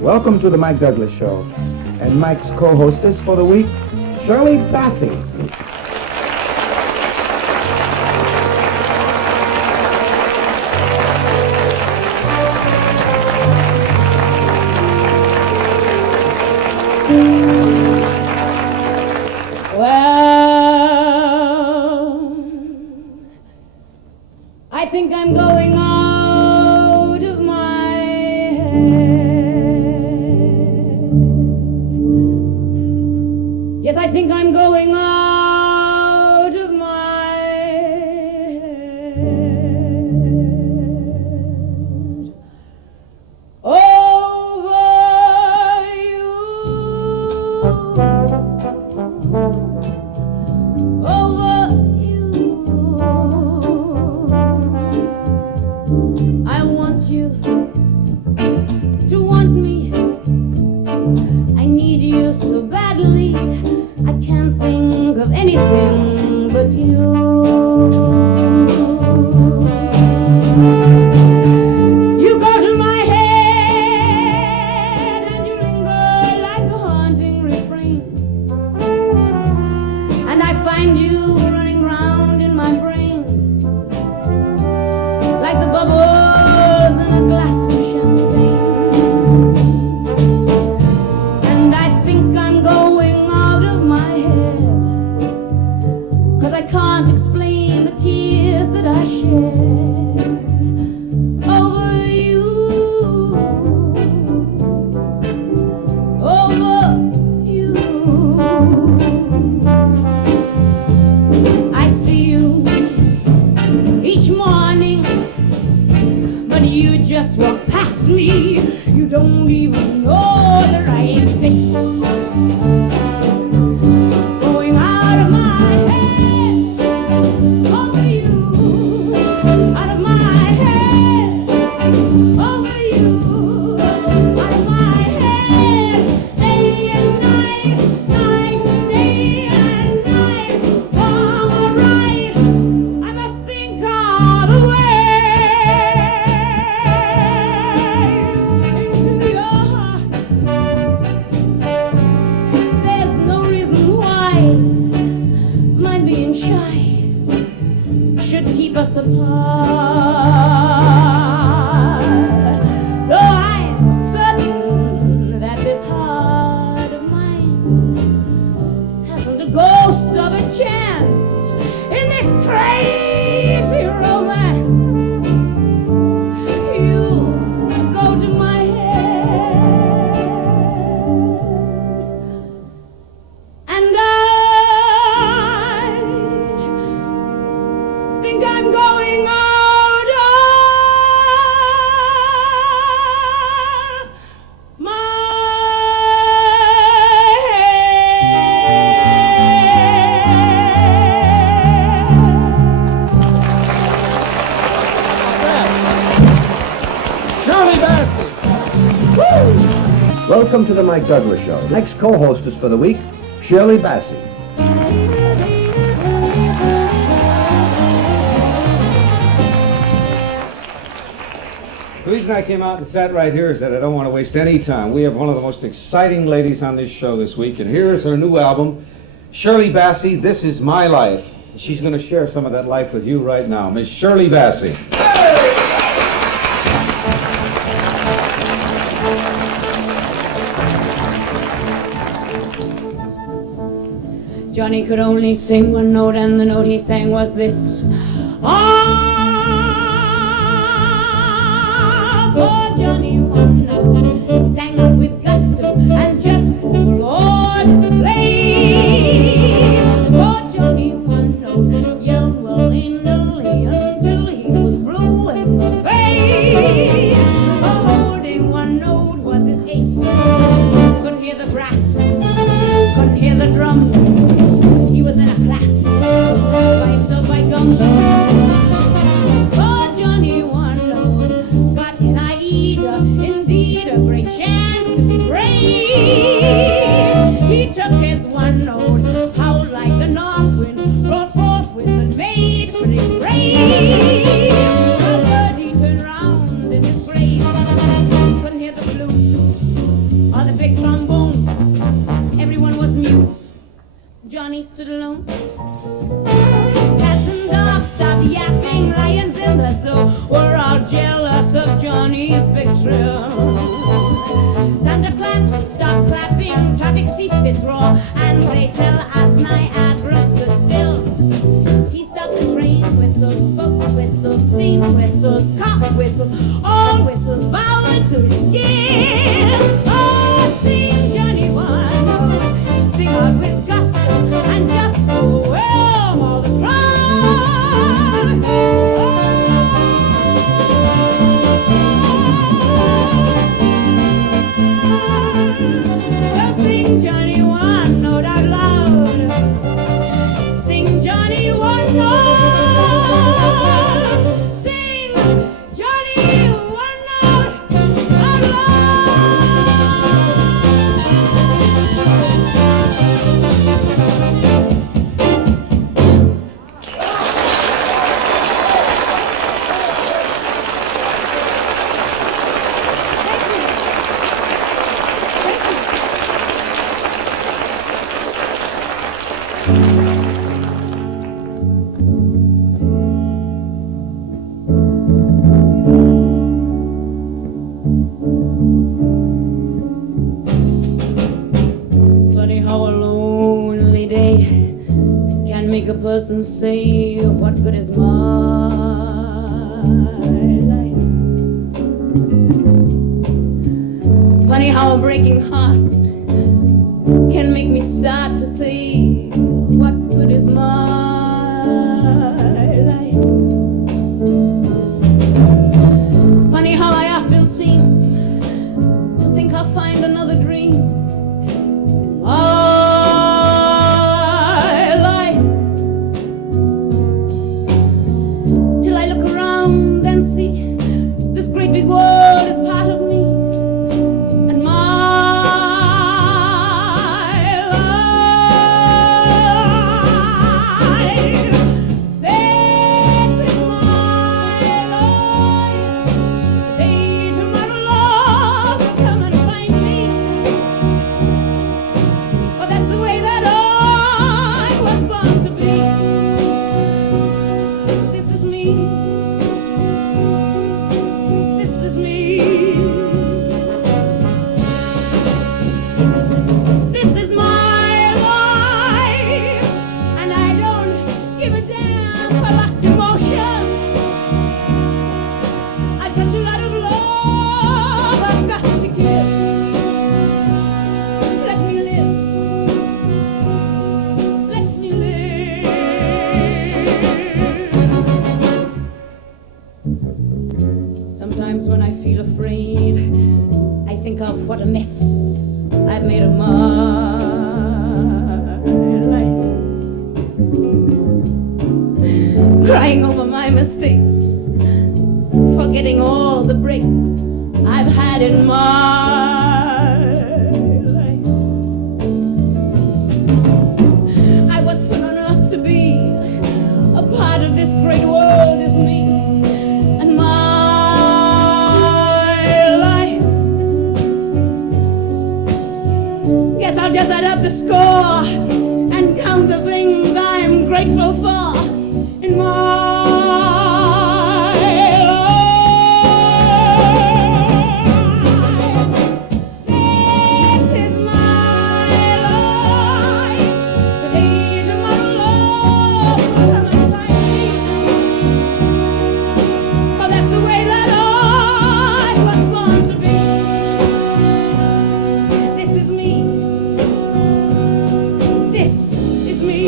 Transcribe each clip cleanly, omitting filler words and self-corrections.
Welcome to the Mike Douglas Show. And Mike's co-hostess for the week, Shirley Bassey. Well, I think I'm going out of my head. Yes, I think I'm going out of my head. Over you. Over you. I want you to want me. I need you so badly. I can't think of anything but you. You go to my head and you linger like a haunting refrain. And I find you running round in my brain like the bubbles in a glass of champagne. And I think I'm going out of my head, 'cause I can't explain the tears that I shed over you. Over you. I see you each morning, but you just walk past me. You don't even know that I exist. Going out of my head over you. Out of my head over you. Out of my head day and night, night and day and night. All right, I must think of a way into your heart. There's no reason why my being shy should keep us apart. Though I'm certain that this heart of mine hasn't a ghost of a chance in this crazy romance. You go to my head, and I think I'm going out of my Shirley Bassey. Woo! Welcome to the Mike Douglas Show. Next co-hostess for the week, Shirley Bassey. The reason I came out and sat right here is that I don't want to waste any time. We have one of the most exciting ladies on this show this week, and here is her new album, Shirley Bassey, This Is My Life. She's going to share some of that life with you right now. Miss Shirley Bassey. Johnny could only sing one note, and the note he sang was this. Ah, poor Johnny, one note, sang it with gusto and just, oh Lord, play. Poor Johnny, one note, yelled willy-nilly until he was blue in the face. Holding one note was his ace. Couldn't hear the brass, couldn't hear the drum. He was in a class by himself by gum. Oh, Johnny one note got in Aida, indeed a great chance to be brave. He took his one note, howled like the north. stood alone. Cats and dogs stopped yapping, lions in the zoo were all jealous of Johnny's big thrill. Thunderclaps stopped clapping, traffic ceased its roar, and they tell us Niagara stood still. He stopped the train whistles, boat whistles, steam whistles, cop whistles, all whistles bowed to his skin. Oh, sing Johnny one note, sing out with gusto and just overwhelm all the crowd. So sing Johnny one note out loud. Sing Johnny one note. Sing Johnny one note out Funny how a lonely day can make a person say, what good is my life? Funny how a breaking heart can make me start to say, what good is my life? Funny how I often seem to think I'll find another dream in my life, till I look around and see this great big world is part of me and my life. This is my life. The day tomorrow, Lord, will come and find me. But that's the way that I was born to be. This is me. This is me. This is my life, and I don't give a damn for lost emotion. I've such a lot of love I've got to give. Let me live. Let me live. Sometimes when I feel afraid, I think of what a mess I've made of my life. Crying over my mistakes, forgetting all the breaks I've had in my life. I was put on earth to be a part of this great world is me and my life. Guess I'll just add up the score and count the things I'm grateful for in my life. This is my life. The day tomorrow, Lord, will come and find me. For that's the way that I was born to be. This is me. This is me.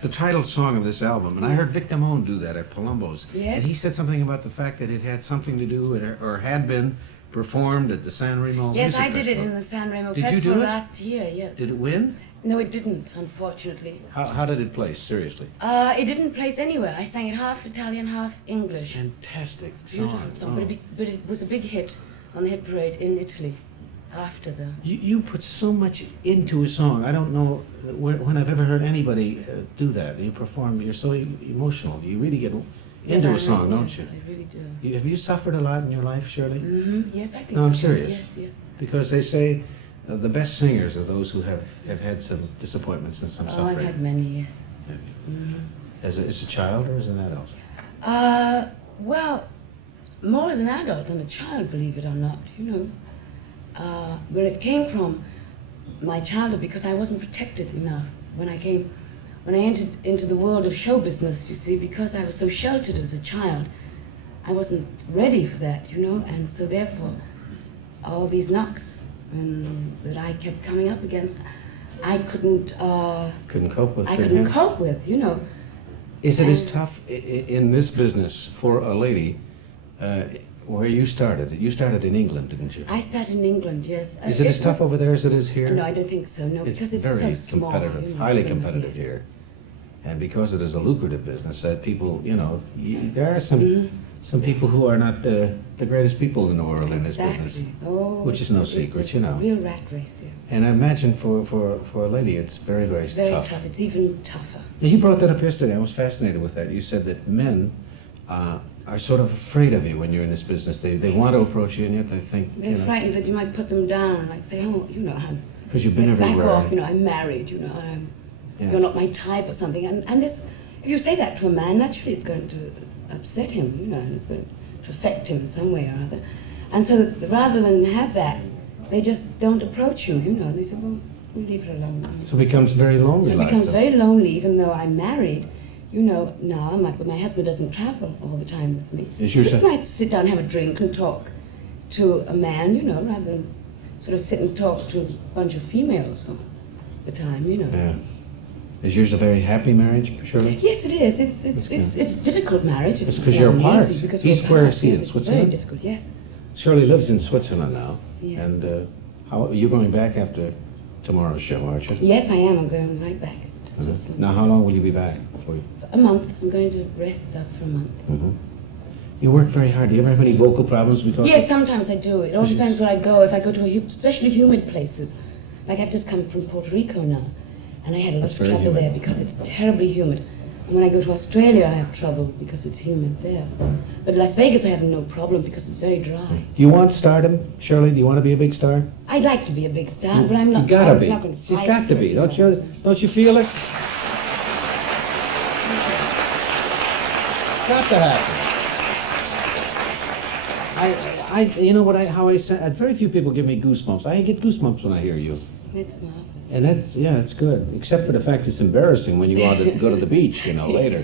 That's the title song of this album, and I heard Vic Damone do that at Palumbo's. Yes. And he said something about the fact that it had something to do with, or had been performed at the San Remo Yes, Music I did it Festival. in the San Remo Did you Festival do it? last year, yeah. Did it win? No, it didn't, unfortunately. How did it place, seriously? It didn't place anywhere. I sang it half Italian, half English. Fantastic Beautiful song, but it was a big hit on the hit parade in Italy after the... You put so much into a song. I don't know when I've ever heard anybody do that. You perform, you're so emotional. You really get into a song, don't you? Yes, I really do. Have you suffered a lot in your life, Shirley? Mm-hmm. Yes, I think No, I'm I have. serious. Yes, yes. Because they say the best singers are those who have had some disappointments and some Oh, suffering. I've had many, yes. Have you? Mm-hmm. As a child or as an adult? Well, more as an adult than a child, believe it or not, you know. Where it came from, my childhood, because I wasn't protected enough when I entered into the world of show business, you see, because I was so sheltered as a child, I wasn't ready for that, you know, and so therefore, all these knocks that I kept coming up against, I couldn't Couldn't cope with. I couldn't cope with, you know. Is it And- as tough in this business for a lady where you started? You started in England, didn't you? I started in England, yes. Is it as tough over there as it is here? No, I don't think so, no, because it's very so small. competitive, you know, highly and competitive yes. here. And because it is a lucrative business, people, you know, there are some people who are not the greatest people in the world in this business. Exactly. Oh, which is no it's secret, a you know. real rat race here. And I imagine for a lady, it's very, very, It's very tough. tough. It's even tougher. Now, you brought that up yesterday. I was fascinated with that. You said that men are sort of afraid of you when you're in this business. They want to approach you, and yet they think, They're frightened that you might put them down and like say, oh, you know, because you've been back everywhere. off, you know, I'm married, you know, Yes. you're not my type or something. And this, if you say that to a man, naturally it's going to upset him, you know, and it's going to affect him in some way or other. And so rather than have that, they just don't approach you, you know. They say, well, we'll leave it alone. So it becomes very lonely. So it like becomes that. very lonely, even though I'm married. You know, now my husband doesn't travel all the time with me. Is yours It's a- nice to sit down and have a drink and talk to a man, you know, rather than sort of sit and talk to a bunch of females all the time, you know. Yeah. Is yours a very happy marriage, Shirley? Yes, it is. It's difficult marriage. It's 'cause you're not apart. easy because He's we're where apart. is he, in Yes, it's Switzerland? very difficult. Yes. Shirley lives in Switzerland now. Yes. And how you're going back after tomorrow's show, aren't you? Yes, I am. I'm going right back to Switzerland. Now, how long will you be back for? For a month. I'm going to rest up for a month. Mm-hmm. You work very hard. Do you ever have any vocal problems because? Yes, sometimes I do. It all Because depends it's- where I go. If I go to especially humid places, like I've just come from Puerto Rico now, and I had a lot That's of very trouble humid. there because it's terribly humid. And when I go to Australia, I have trouble because it's humid there. But Las Vegas, I have no problem because it's very dry. Do you want stardom, Shirley? Do you want to be a big star? I'd like to be a big star, but I'm not. You gotta I'm be. not gonna She's fight got to for be. it, Don't know. you? Don't you feel it? Got to happen. You know what? How I say? Very few people give me goosebumps. I get goosebumps when I hear you, That's marvelous. and it's good. Except for the fact it's embarrassing when you go to the beach, you know, later.